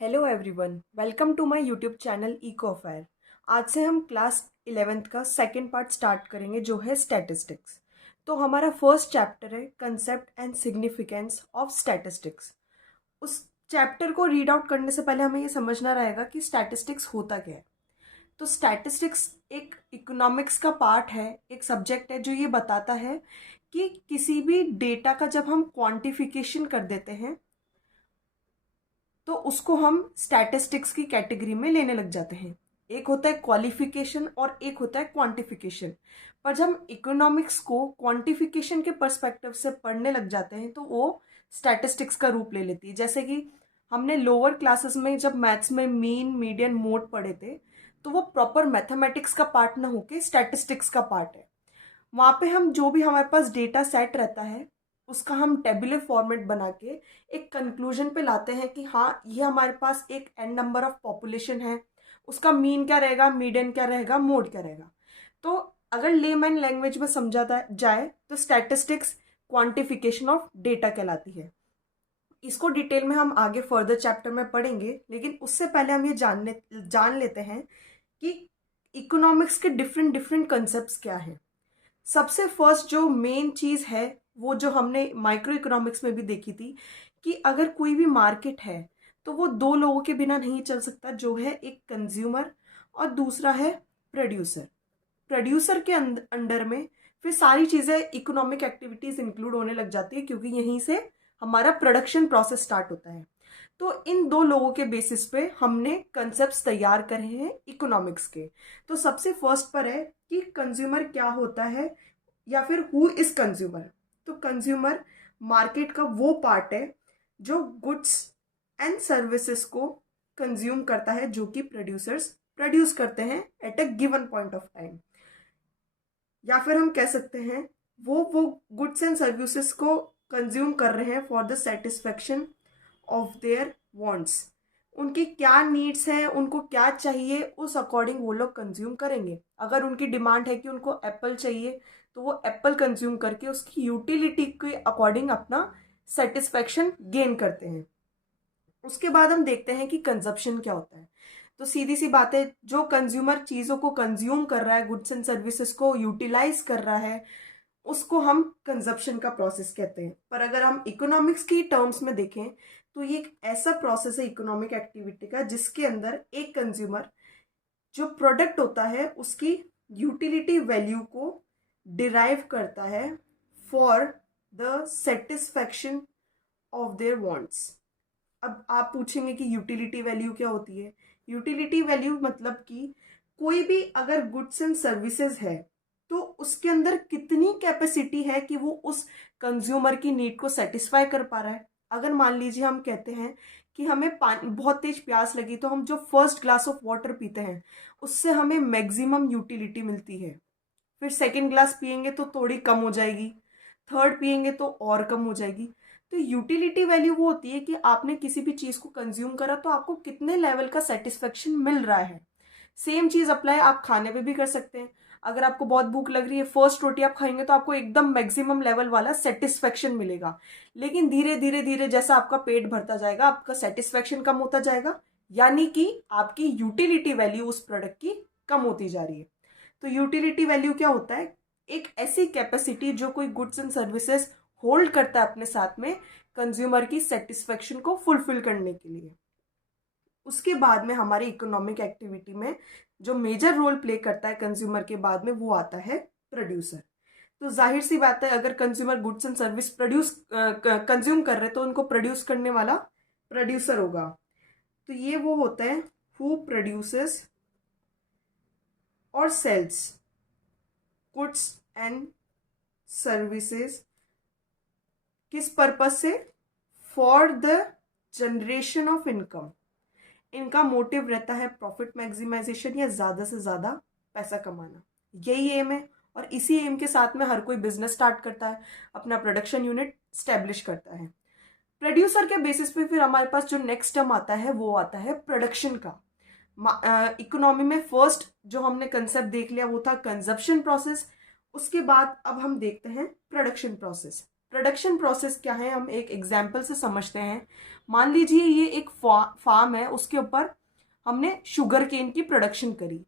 Hello everyone, welcome to my YouTube channel eco affair. आज से हम क्लास 11th का सेकंड पार्ट स्टार्ट करेंगे जो है स्टैटिस्टिक्स। तो हमारा फर्स्ट चैप्टर है concept and significance of statistics. उस चैप्टर को रीड आउट करने से पहले हमें ये समझना रहेगा कि स्टैटिस्टिक्स होता क्या है। तो स्टैटिस्टिक्स एक इकोनॉमिक्स का पार्ट है, एक सब्जेक्ट है जो ये बताता है कि किसी भी डेटा का जब हम क्वांटिफिकेशन कर देते हैं तो उसको हम स्टैटिस्टिक्स की कैटेगरी में लेने लग जाते हैं। एक होता है क्वालिफिकेशन और एक होता है क्वांटिफिकेशन। पर जब हम इकोनॉमिक्स को क्वांटिफिकेशन के पर्सपेक्टिव से पढ़ने लग जाते हैं तो वो स्टैटिस्टिक्स का रूप ले लेती है। जैसे कि हमने लोअर क्लासेस में जब मैथ्स में मीन मीडियन मोड पढ़े थे तो वो प्रॉपर मैथमेटिक्स का पार्ट ना होके स्टैटिस्टिक्स का पार्ट है। वहाँ पे हम जो भी हमारे पास डेटा सेट रहता है उसका हम टेबुलर फॉर्मेट बना के एक कंक्लूजन पे लाते हैं कि हाँ, ये हमारे पास एक एन नंबर ऑफ पॉपुलेशन है, उसका मीन क्या रहेगा, मीडियन क्या रहेगा, मोड क्या रहेगा। तो अगर लेमैन लैंग्वेज में समझा जाए तो स्टैटिस्टिक्स क्वांटिफिकेशन ऑफ डेटा कहलाती है। इसको डिटेल में हम आगे फर्दर चैप्टर में पढ़ेंगे, लेकिन उससे पहले हम ये जान लेते हैं कि इकोनॉमिक्स के डिफरेंट डिफरेंट कंसेप्ट क्या हैं। सबसे फर्स्ट जो मेन चीज है वो जो हमने माइक्रो इकोनॉमिक्स में भी देखी थी कि अगर कोई भी मार्केट है तो वो दो लोगों के बिना नहीं चल सकता, जो है एक कंज्यूमर और दूसरा है प्रोड्यूसर। प्रोड्यूसर के अंडर में फिर सारी चीजें इकोनॉमिक एक्टिविटीज इंक्लूड होने लग जाती है, क्योंकि यहीं से हमारा प्रोडक्शन प्रोसेस स्टार्ट होता है। तो इन दो लोगों के बेसिस पे हमने कंसेप्ट तैयार करे हैं इकोनॉमिक्स के। तो सबसे फर्स्ट पर है कि कंज्यूमर क्या होता है या फिर हु इज कंज्यूमर। तो कंज्यूमर मार्केट का वो पार्ट है जो गुड्स एंड सर्विसेज को कंज्यूम करता है, जो कि प्रोड्यूसर्स प्रोड्यूस करते हैं at a given point of time. या फिर हम कह सकते हैं वो गुड्स एंड सर्विसेज को कंज्यूम कर रहे हैं for the satisfaction of their wants. उनकी क्या नीड्स हैं, उनको क्या चाहिए, उस अकॉर्डिंग वो लोग कंज्यूम करेंगे। अगर उनकी डिमांड है कि उनको एप्पल चाहिए तो वो एप्पल कंज्यूम करके उसकी यूटिलिटी के अकॉर्डिंग अपना सेटिस्फेक्शन गेन करते हैं। उसके बाद हम देखते हैं कि कंजप्शन क्या होता है। तो सीधी सी बात है, जो कंज्यूमर चीज़ों को कंज्यूम कर रहा है, गुड्स एंड सर्विसेज को यूटिलाइज कर रहा है, उसको हम कंजप्शन का प्रोसेस कहते हैं। पर अगर हम इकोनॉमिक्स की टर्म्स में देखें तो ये एक ऐसा प्रोसेस है इकोनॉमिक एक्टिविटी का जिसके अंदर एक कंज्यूमर जो प्रोडक्ट होता है उसकी यूटिलिटी वैल्यू को डिराइव करता है for the satisfaction of their wants. अब आप पूछेंगे कि यूटिलिटी वैल्यू क्या होती है। यूटिलिटी वैल्यू मतलब कि कोई भी अगर गुड्स एंड सर्विसेज है तो उसके अंदर कितनी कैपेसिटी है कि वो उस कंज्यूमर की नीड को सेटिस्फाई कर पा रहा है। अगर मान लीजिए हम कहते हैं कि हमें पानी बहुत तेज प्यास लगी, तो हम जो फर्स्ट ग्लास ऑफ वाटर पीते हैं उससे हमें मैक्सिमम यूटिलिटी मिलती है। फिर सेकेंड ग्लास पियेंगे तो थोड़ी कम हो जाएगी, थर्ड पियेंगे तो और कम हो जाएगी। तो यूटिलिटी वैल्यू वो होती है कि आपने किसी भी चीज को कंज्यूम करा तो आपको कितने लेवल का सेटिस्फेक्शन मिल रहा है। सेम चीज अप्लाई आप खाने पे भी कर सकते हैं। अगर आपको बहुत भूख लग रही है, फर्स्ट रोटी आप खाएंगे तो आपको एकदम मैक्सिमम लेवल वाला सेटिस्फेक्शन मिलेगा। लेकिन धीरे धीरे धीरे जैसा आपका पेट भरता जाएगा आपका सेटिस्फेक्शन कम होता जाएगा, यानी कि आपकी यूटिलिटी वैल्यू उस प्रोडक्ट की कम होती जा रही है। तो यूटिलिटी वैल्यू क्या होता है? एक ऐसी कैपेसिटी जो कोई गुड्स एंड सर्विसेज होल्ड करता है अपने साथ में कंज्यूमर की सेटिस्फेक्शन को फुलफिल करने के लिए। उसके बाद में हमारी इकोनॉमिक एक्टिविटी में जो मेजर रोल प्ले करता है कंज्यूमर के बाद में वो आता है प्रोड्यूसर। तो जाहिर सी बात है, अगर consumer goods and service produce consume कर रहे हैं तो उनको प्रोड्यूस करने वाला प्रोड्यूसर होगा। तो ये वो होता है हु प्रोड्यूसेस और सेल्स गुड्स एंड सर्विसेज। किस पर्पज से? For the generation of income. इनका मोटिव रहता है प्रॉफिट मैक्सिमाइजेशन या ज्यादा से ज्यादा पैसा कमाना। यही एम है और इसी एम के साथ में हर कोई बिजनेस स्टार्ट करता है, अपना प्रोडक्शन यूनिट स्टैब्लिश करता है। प्रोड्यूसर के बेसिस पे फिर हमारे पास जो नेक्स्ट टर्म आता है वो आता है प्रोडक्शन का। इकोनॉमी में फर्स्ट जो हमने कंसेप्ट देख लिया वो था कंजप्शन प्रोसेस। उसके बाद अब हम देखते हैं प्रोडक्शन प्रोसेस। प्रोडक्शन प्रोसेस क्या है हम एक एग्जाम्पल से समझते हैं। मान लीजिए ये एक फार्म है, उसके ऊपर हमने शुगर केन की प्रोडक्शन करी।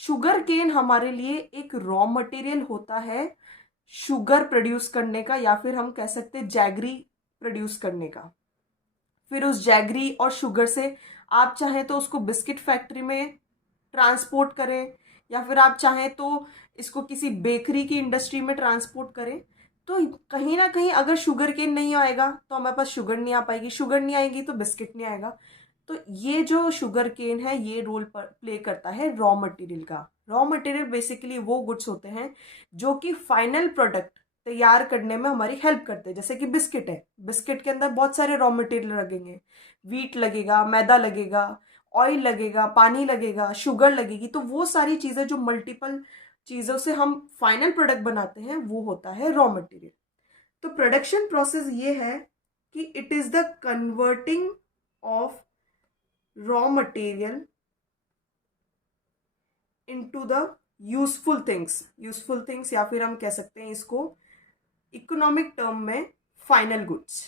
शुगर केन हमारे लिए एक रॉ मटेरियल होता है शुगर प्रोड्यूस करने का, या फिर हम कह सकते हैं जैगरी प्रोड्यूस करने का। फिर उस जैगरी और शुगर से आप चाहें तो उसको बिस्किट फैक्ट्री में ट्रांसपोर्ट करें, या फिर आप चाहें तो इसको किसी बेकरी की इंडस्ट्री में ट्रांसपोर्ट करें। तो कहीं ना कहीं अगर शुगर केन नहीं आएगा तो हमारे पास शुगर नहीं आ पाएगी, शुगर नहीं आएगी तो बिस्किट नहीं आएगा। तो ये जो शुगर केन है ये रोल प्ले करता है रॉ मटेरियल का। रॉ मटेरियल बेसिकली वो गुड्स होते हैं जो कि फाइनल प्रोडक्ट तैयार करने में हमारी हेल्प करते हैं। जैसे कि बिस्किट है, बिस्किट के अंदर बहुत सारे रॉ मटेरियल लगेंगे, वीट लगेगा, मैदा लगेगा, ऑयल लगेगा, पानी लगेगा, शुगर लगेगी। तो वो सारी चीजें जो मल्टीपल चीजों से हम फाइनल प्रोडक्ट बनाते हैं वो होता है रॉ मटेरियल। तो प्रोडक्शन प्रोसेस ये है कि it is the converting of raw material into the useful things, या फिर हम कह सकते हैं इसको इकोनॉमिक टर्म में फाइनल गुड्स।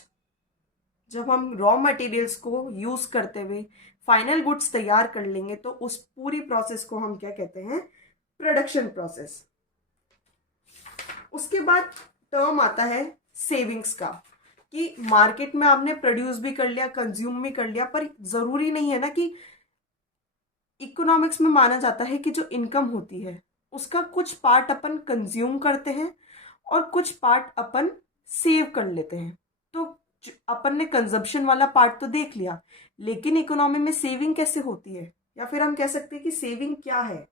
जब हम रॉ मटेरियल्स को यूज करते हुए फाइनल गुड्स तैयार कर लेंगे तो उस पूरी प्रोसेस को हम क्या कहते हैं, प्रोडक्शन प्रोसेस। उसके बाद टर्म आता है सेविंग्स का, कि मार्केट में आपने प्रोड्यूस भी कर लिया, कंज्यूम भी कर लिया, पर जरूरी नहीं है ना कि इकोनॉमिक्स में माना जाता है कि जो इनकम होती है उसका कुछ पार्ट अपन कंज्यूम करते हैं और कुछ पार्ट अपन सेव कर लेते हैं। तो अपन ने कंजप्शन वाला पार्ट तो देख लिया, लेकिन इकोनॉमी में सेविंग कैसे होती है, या फिर हम कह सकते हैं कि सेविंग क्या है।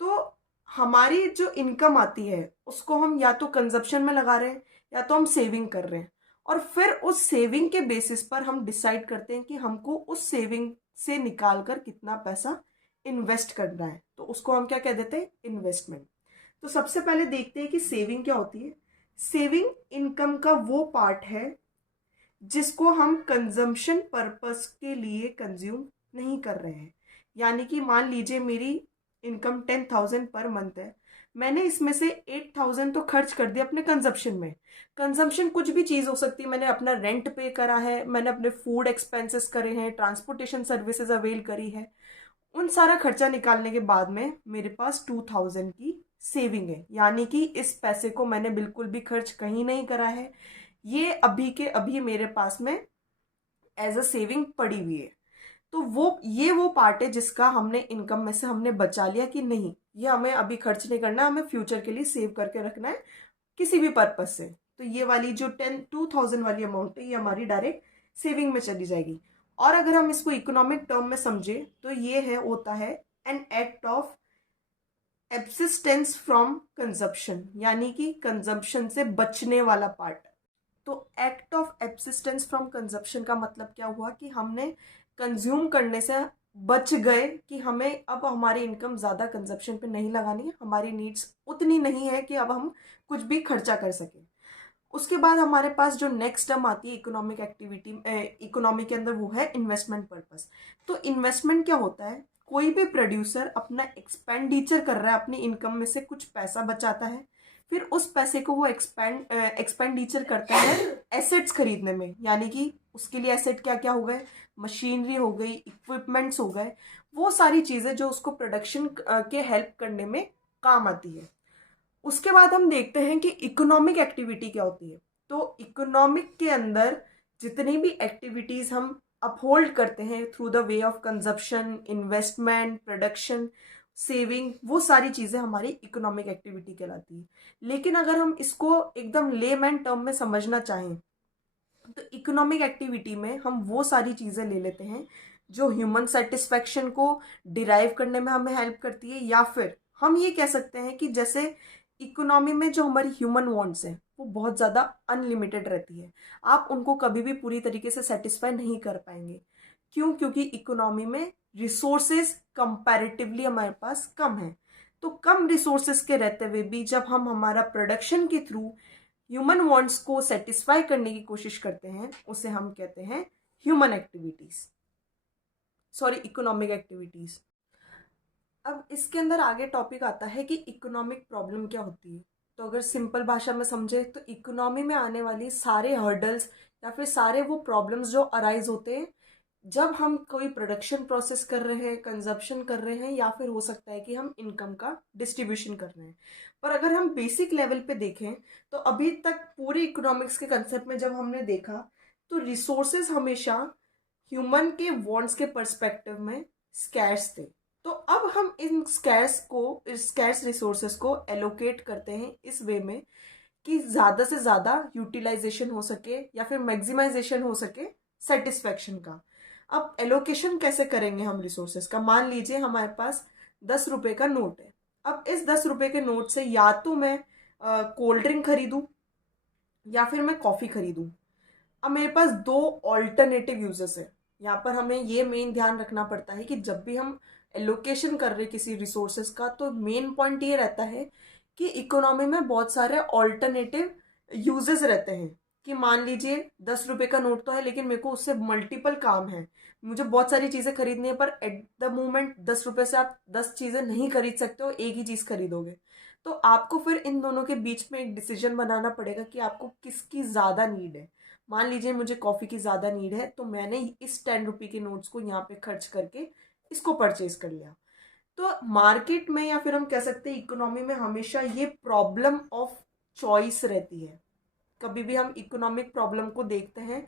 तो हमारी जो इनकम आती है उसको हम या तो कंजप्शन में लगा रहे हैं या तो हम सेविंग कर रहे हैं, और फिर उस सेविंग के बेसिस पर हम डिसाइड करते हैं कि हमको उस सेविंग से निकाल कर कितना पैसा इन्वेस्ट करना है। तो उसको हम क्या कह देते हैं, इन्वेस्टमेंट। तो सबसे पहले देखते हैं कि सेविंग क्या होती है। सेविंग इनकम का वो पार्ट है जिसको हम कंजम्पशन पर्पस के लिए कंज्यूम नहीं कर रहे हैं। यानी कि मान लीजिए मेरी इनकम 10,000 पर मंथ है, मैंने इसमें से 8,000 तो खर्च कर दिया अपने कंजम्पशन में। कंजम्पशन कुछ भी चीज़ हो सकती है, मैंने अपना रेंट पे करा है, मैंने अपने फूड एक्सपेंसेस करे हैं, ट्रांसपोर्टेशन सर्विसेज अवेल करी है। उन सारा खर्चा निकालने के बाद में मेरे पास 2,000 की सेविंग है, यानी कि इस पैसे को मैंने बिल्कुल भी खर्च कहीं नहीं करा है, ये अभी के अभी मेरे पास में एज अ सेविंग पड़ी हुई है। तो वो पार्ट है जिसका हमने इनकम में से हमने बचा लिया कि नहीं, ये हमें अभी खर्च नहीं करना, हमें फ्यूचर के लिए सेव करके रखना है किसी भी पर्पज से। तो ये वाली जो 2,000 वाली अमाउंट है ये हमारी डायरेक्ट सेविंग में चली जाएगी। और अगर हम इसको इकोनॉमिक टर्म में समझे तो ये है होता है an act of abstinence from consumption, यानी कि कंजप्शन से बचने वाला पार्ट। तो act of abstinence from consumption का मतलब क्या हुआ कि हमने कंज्यूम करने से बच गए, कि हमें अब हमारी इनकम ज़्यादा कंजप्शन पे नहीं लगानी है, हमारी नीड्स उतनी नहीं है कि अब हम कुछ भी खर्चा कर सकें। उसके बाद हमारे पास जो नेक्स्ट टर्म आती है इकोनॉमिक एक्टिविटी, इकोनॉमी के अंदर, वो है इन्वेस्टमेंट पर्पस। तो इन्वेस्टमेंट क्या होता है, कोई भी प्रोड्यूसर अपना एक्सपेंडिचर कर रहा है, अपनी इनकम में से कुछ पैसा बचाता है, फिर उस पैसे को वो एक्सपेंडिचर करता है एसेट्स खरीदने में। यानी कि उसके लिए एसेट क्या क्या हो गए, मशीनरी हो गई, इक्विपमेंट्स हो गए, वो सारी चीज़ें जो उसको प्रोडक्शन के हेल्प करने में काम आती है। उसके बाद हम देखते हैं कि इकोनॉमिक एक्टिविटी क्या होती है। तो इकोनॉमिक के अंदर जितनी भी एक्टिविटीज हम अपहोल्ड करते हैं through the way of consumption, investment, production, saving, वो सारी चीजें हमारी इकोनॉमिक एक्टिविटी कहलाती है। लेकिन अगर हम इसको एकदम लेमैन टर्म में समझना चाहें तो इकोनॉमिक एक्टिविटी में हम वो सारी चीजें ले लेते हैं जो ह्यूमन सेटिस्फेक्शन को डिराइव करने में हमें हेल्प करती है, या फिर हम ये कह सकते हैं कि जैसे इकोनॉमी में जो हमारी ह्यूमन वांट्स हैं वो बहुत ज़्यादा अनलिमिटेड रहती है, आप उनको कभी भी पूरी तरीके से सेटिस्फाई नहीं कर पाएंगे। क्यों? क्योंकि इकोनॉमी में रिसोर्सेज कंपैरेटिवली हमारे पास कम है। तो कम रिसोर्सेज के रहते हुए भी जब हम हमारा प्रोडक्शन के थ्रू ह्यूमन वांट्स को सेटिस्फाई करने की कोशिश करते हैं उसे हम कहते हैं human activities, sorry economic activities. अब इसके अंदर आगे टॉपिक आता है कि इकोनॉमिक प्रॉब्लम क्या होती है। तो अगर सिंपल भाषा में समझे तो इकोनॉमी में आने वाली सारे हर्डल्स या फिर सारे वो प्रॉब्लम्स जो अराइज होते हैं जब हम कोई प्रोडक्शन प्रोसेस कर रहे हैं, कंजप्शन कर रहे हैं, या फिर हो सकता है कि हम इनकम का डिस्ट्रीब्यूशन कर रहे हैं। पर अगर हम बेसिक लेवल पे देखें तो अभी तक पूरे इकोनॉमिक्स के कंसेप्ट में जब हमने देखा तो रिसोर्सेज हमेशा ह्यूमन के वांट्स के पर्सपेक्टिव में स्कैर्स थे। तो अब हम इन स्कैर्स रिसोर्सेज को एलोकेट करते हैं इस वे में कि ज़्यादा से ज़्यादा यूटिलाइजेशन हो सके या फिर मैक्सिमाइजेशन हो सके सेटिस्फेक्शन का। अब एलोकेशन कैसे करेंगे हम रिसोर्सेज का? मान लीजिए हमारे पास 10 रुपए का नोट है। अब इस 10 रुपए के नोट से या तो मैं कोल्ड ड्रिंक खरीदूं या फिर मैं कॉफ़ी खरीदूं। अब मेरे पास दो ऑल्टरनेटिव यूजेस है। यहाँ पर हमें ये मेन ध्यान रखना पड़ता है कि जब भी हम एलोकेशन कर रहे किसी रिसोर्सेज का तो मेन पॉइंट ये रहता है कि इकोनॉमी में बहुत सारे ऑल्टरनेटिव यूजेस रहते हैं। कि मान लीजिए 10 रुपए का नोट तो है लेकिन मेरे को उससे मल्टीपल काम है, मुझे बहुत सारी चीज़ें खरीदनी है, पर एट द मोमेंट 10 रुपए से आप 10 चीज़ें नहीं खरीद सकते हो, एक ही चीज़ खरीदोगे। तो आपको फिर इन दोनों के बीच में एक डिसीजन बनाना पड़ेगा कि आपको किसकी ज़्यादा नीड है। मान लीजिए मुझे कॉफ़ी की ज़्यादा नीड है तो मैंने इस 10 रुपये के नोट्स को यहाँ पे खर्च करके इसको परचेज कर लिया। तो मार्केट में या फिर हम कह सकते हैं इकोनॉमी में हमेशा ये प्रॉब्लम ऑफ चॉइस रहती है। कभी भी हम इकोनॉमिक प्रॉब्लम को देखते हैं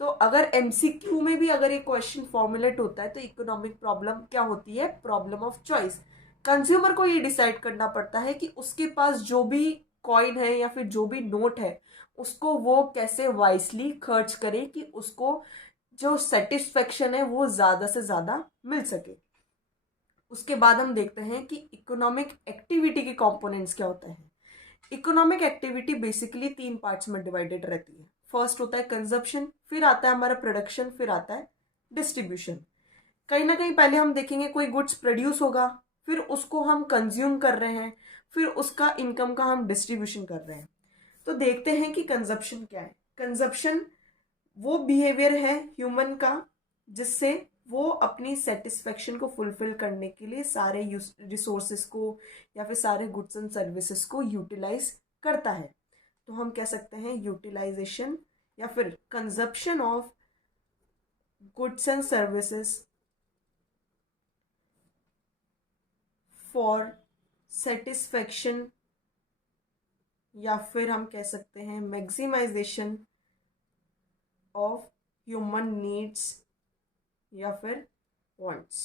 तो अगर एमसीक्यू में भी अगर ये क्वेश्चन फॉर्मुलेट होता है तो इकोनॉमिक प्रॉब्लम क्या होती है? Problem of choice. कंज्यूमर को ये डिसाइड करना पड़ता है कि उसके पास जो भी कॉइन है या फिर जो भी नोट है उसको वो कैसे वाइसली खर्च करे कि उसको जो सेटिस्फेक्शन है वो ज़्यादा से ज़्यादा मिल सके। उसके बाद हम देखते हैं कि इकोनॉमिक एक्टिविटी के कंपोनेंट्स क्या होते हैं। इकोनॉमिक एक्टिविटी बेसिकली 3 पार्ट्स में डिवाइडेड रहती है। फर्स्ट होता है कंजप्शन, फिर आता है हमारा प्रोडक्शन, फिर आता है डिस्ट्रीब्यूशन। कहीं ना कहीं पहले हम देखेंगे कोई गुड्स प्रोड्यूस होगा, फिर उसको हम कंज्यूम कर रहे हैं, फिर उसका इनकम का हम डिस्ट्रीब्यूशन कर रहे हैं। तो देखते हैं कि कंजप्शन क्या है। कंजप्शन वो बिहेवियर है ह्यूमन का जिससे वो अपनी सेटिस्फेक्शन को फुलफिल करने के लिए सारे रिसोर्सेस को या फिर सारे गुड्स एंड सर्विसेज को यूटिलाइज करता है। तो हम कह सकते हैं यूटिलाइजेशन या फिर consumption of goods and services for satisfaction, या फिर हम कह सकते हैं मैक्सिमाइजेशन ऑफ ह्यूमन नीड्स या फिर वांट्स।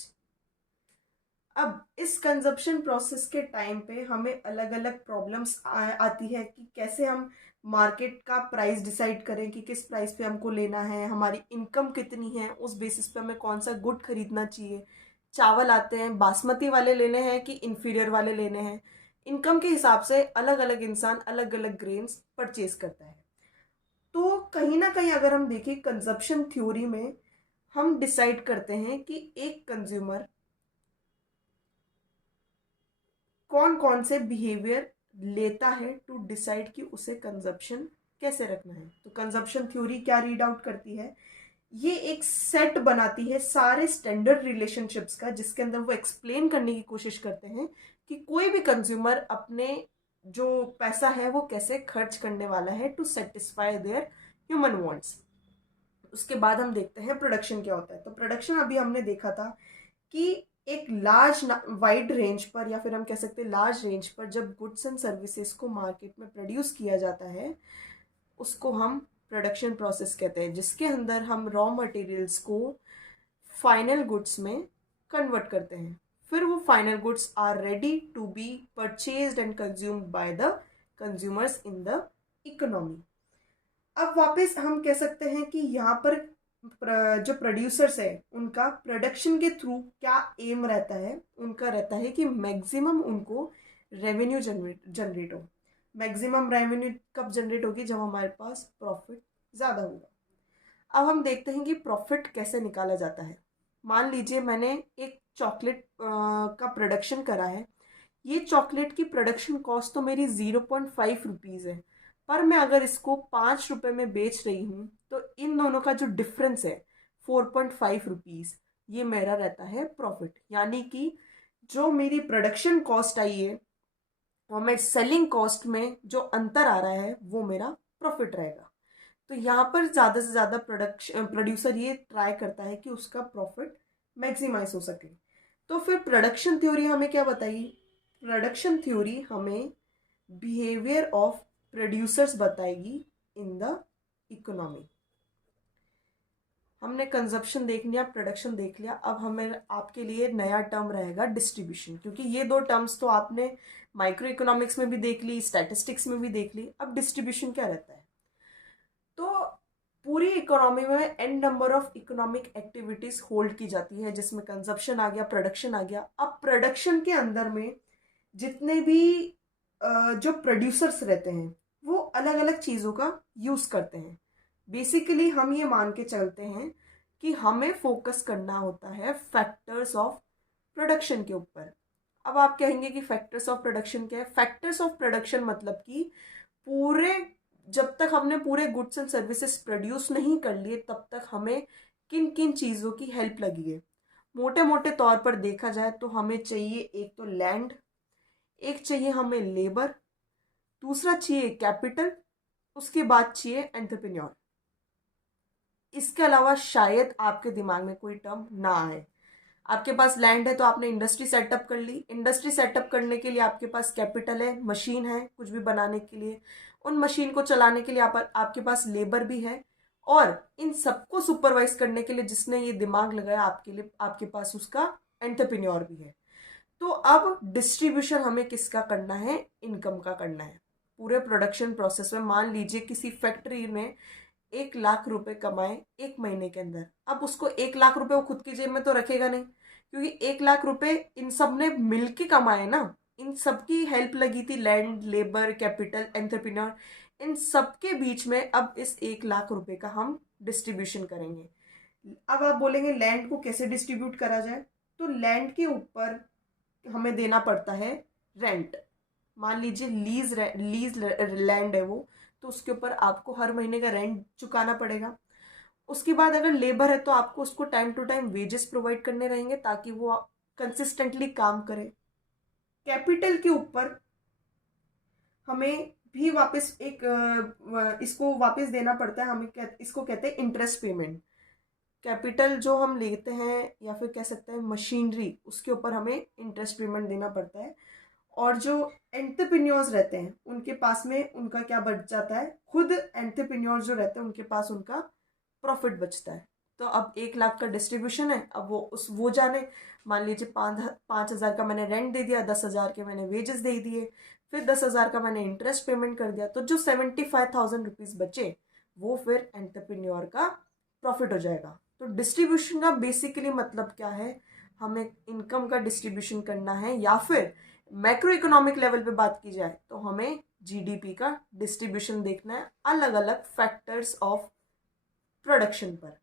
अब इस कंजप्शन प्रोसेस के टाइम पे हमें अलग अलग प्रॉब्लम्स आती है कि कैसे हम मार्केट का प्राइस डिसाइड करें कि किस प्राइस पे हमको लेना है, हमारी इनकम कितनी है, उस बेसिस पे हमें कौन सा गुड खरीदना चाहिए। चावल आते हैं, बासमती वाले लेने हैं कि इन्फीरियर वाले लेने हैं। इनकम के हिसाब से अलग अलग इंसान अलग अलग ग्रेन्स परचेज करता है। तो कहीं ना कहीं अगर हम देखें कंजप्शन थ्योरी में हम डिसाइड करते हैं कि एक कंज्यूमर कौन कौन से बिहेवियर लेता है टू डिसाइड कि उसे कंजप्शन कैसे रखना है। तो कंजप्शन थ्योरी क्या रीड आउट करती है? ये एक सेट बनाती है सारे स्टैंडर्ड रिलेशनशिप्स का जिसके अंदर वो एक्सप्लेन करने की कोशिश करते हैं कि कोई भी कंज्यूमर अपने जो पैसा है वो कैसे खर्च करने वाला है to satisfy their human wants. उसके बाद हम देखते हैं प्रोडक्शन क्या होता है। तो प्रोडक्शन अभी हमने देखा था कि एक लार्ज वाइड रेंज पर या फिर हम कह सकते हैं लार्ज रेंज पर जब गुड्स एंड सर्विसेज को मार्केट में प्रोड्यूस किया जाता है उसको हम प्रोडक्शन प्रोसेस कहते हैं, जिसके अंदर हम रॉ मटेरियल्स को फाइनल गुड्स में कन्वर्ट करते हैं। फिर वो final goods are ready to be purchased and consumed by the consumers in the economy. अब वापस हम कह सकते हैं कि यहाँ पर जो प्रोड्यूसर्स है उनका प्रोडक्शन के थ्रू क्या एम रहता है? उनका रहता है कि मैक्सिमम उनको रेवेन्यू जनरेट हो। मैक्सिमम रेवेन्यू कब जनरेट होगी? जब हमारे पास प्रॉफिट ज़्यादा होगा। अब हम देखते हैं कि प्रॉफिट कैसे निकाला जाता है। मान लीजिए मैंने एक चॉकलेट का प्रोडक्शन करा है। ये चॉकलेट की प्रोडक्शन कॉस्ट तो मेरी 0.5 रुपीज़ है, पर मैं अगर इसको 5 रुपये में बेच रही हूँ तो इन दोनों का जो डिफरेंस है 4.5 रुपीज़, ये मेरा रहता है प्रॉफिट। यानी कि जो मेरी प्रोडक्शन कॉस्ट आई है हमें सेलिंग कॉस्ट में जो अंतर आ रहा है वो मेरा प्रॉफिट रहेगा। तो यहाँ पर ज़्यादा से ज़्यादा प्रोड्यूसर ये ट्राई करता है कि उसका प्रॉफिट मैक्सिमाइज हो सके। तो फिर प्रोडक्शन थ्योरी हमें क्या बताइए? प्रोडक्शन थ्योरी हमें बिहेवियर ऑफ प्रोड्यूसर्स बताएगी इन द इकोनॉमी। हमने कंजप्शन देख लिया, प्रोडक्शन देख लिया, अब हमें आपके लिए नया टर्म रहेगा डिस्ट्रीब्यूशन, क्योंकि ये दो टर्म्स तो आपने माइक्रो इकोनॉमिक्स में भी देख ली, स्टैटिस्टिक्स में भी देख ली। अब डिस्ट्रीब्यूशन क्या रहता है? तो पूरी इकोनॉमी में n number of economic activities hold की जाती है, जिसमें कंजप्शन आ गया, प्रोडक्शन आ गया। अब प्रोडक्शन के अंदर में जितने भी जो प्रोड्यूसर्स रहते हैं वो अलग अलग चीज़ों का यूज़ करते हैं। बेसिकली हम ये मान के चलते हैं कि हमें फोकस करना होता है फैक्टर्स ऑफ प्रोडक्शन के ऊपर। अब आप कहेंगे कि फैक्टर्स ऑफ प्रोडक्शन क्या है? फैक्टर्स ऑफ प्रोडक्शन मतलब कि पूरे, जब तक हमने पूरे गुड्स एंड सर्विसेज प्रोड्यूस नहीं कर लिए तब तक हमें किन किन चीज़ों की हेल्प लगी है। मोटे मोटे तौर पर देखा जाए तो हमें चाहिए एक तो लैंड, एक चाहिए हमें लेबर, दूसरा चाहिए कैपिटल, उसके बाद चाहिए एंटरप्रेन्योर। इसके अलावा शायद आपके दिमाग में कोई टर्म ना आए। आपके पास लैंड है तो आपने इंडस्ट्री सेटअप कर ली, इंडस्ट्री सेटअप करने के लिए आपके पास कैपिटल है, मशीन है कुछ भी बनाने के लिए, उन मशीन को चलाने के लिए आपके पास लेबर भी है, और इन सबको सुपरवाइज करने के लिए जिसने ये दिमाग लगाया आपके लिए, आपके पास उसका एंटरप्रेन्योर भी है। तो अब डिस्ट्रीब्यूशन हमें किसका करना है? इनकम का करना है। पूरे प्रोडक्शन प्रोसेस में मान लीजिए किसी फैक्ट्री ने 1 लाख रुपए कमाए एक महीने के अंदर। अब उसको 1 लाख रुपए वो खुद की जेब में तो रखेगा नहीं, क्योंकि 1 लाख रुपए इन सब ने मिलके कमाए ना, इन सबकी हेल्प लगी थी, लैंड, लेबर, कैपिटल, एंटरप्रेन्योर, इन सबके बीच में अब इस 1 लाख रुपए का हम डिस्ट्रीब्यूशन करेंगे। अब आप बोलेंगे लैंड को कैसे डिस्ट्रीब्यूट करा जाए? तो लैंड के ऊपर हमें देना पड़ता है रेंट। मान लीजिए लीज लैंड है वो, तो उसके ऊपर आपको हर महीने का रेंट चुकाना पड़ेगा। उसके बाद अगर लेबर है तो आपको उसको time to time wages provide करने रहेंगे ताकि वो कंसिस्टेंटली काम करे। कैपिटल के ऊपर हमें भी वापस इसको वापस देना पड़ता है, हमें इसको कहते हैं इंटरेस्ट पेमेंट। कैपिटल जो हम लेते हैं या फिर कह सकते हैं मशीनरी, उसके ऊपर हमें इंटरेस्ट पेमेंट देना पड़ता है। और जो एंटरप्रेन्योर्स रहते हैं उनके पास में उनका क्या बच जाता है? खुद एंटरप्रेन्योर्स जो रहते हैं उनके पास उनका प्रॉफिट बचता है। तो अब 1 लाख का डिस्ट्रीब्यूशन है, अब वो जाने, मान लीजिए 5,000 का मैंने रेंट दे दिया, 10,000 के मैंने वेजेस दे दिए, फिर 10,000 का मैंने इंटरेस्ट पेमेंट कर दिया, तो जो 75,000 रुपीज बचे वो फिर एंटरप्रेन्योर का प्रॉफिट हो जाएगा। तो डिस्ट्रीब्यूशन का बेसिकली मतलब क्या है? हमें इनकम का डिस्ट्रीब्यूशन करना है, या फिर मैक्रो इकोनॉमिक लेवल पे बात की जाए तो हमें जीडीपी का डिस्ट्रीब्यूशन देखना है अलग अलग फैक्टर्स ऑफ प्रोडक्शन पर।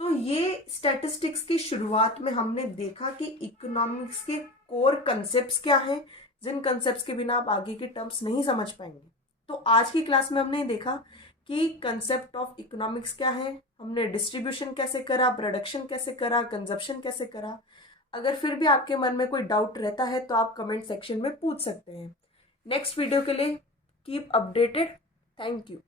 तो ये स्टैटिस्टिक्स की शुरुआत में हमने देखा कि इकोनॉमिक्स के कोर कंसेप्ट्स क्या हैं, जिन कंसेप्ट्स के बिना आप आगे के टर्म्स नहीं समझ पाएंगे। तो आज की क्लास में हमने देखा कि कंसेप्ट ऑफ इकोनॉमिक्स क्या है, हमने डिस्ट्रीब्यूशन कैसे करा, प्रोडक्शन कैसे करा, कंजप्शन कैसे करा। अगर फिर भी आपके मन में कोई डाउट रहता है तो आप कमेंट सेक्शन में पूछ सकते हैं। नेक्स्ट वीडियो के लिए कीप अपडेटेड। Thank you.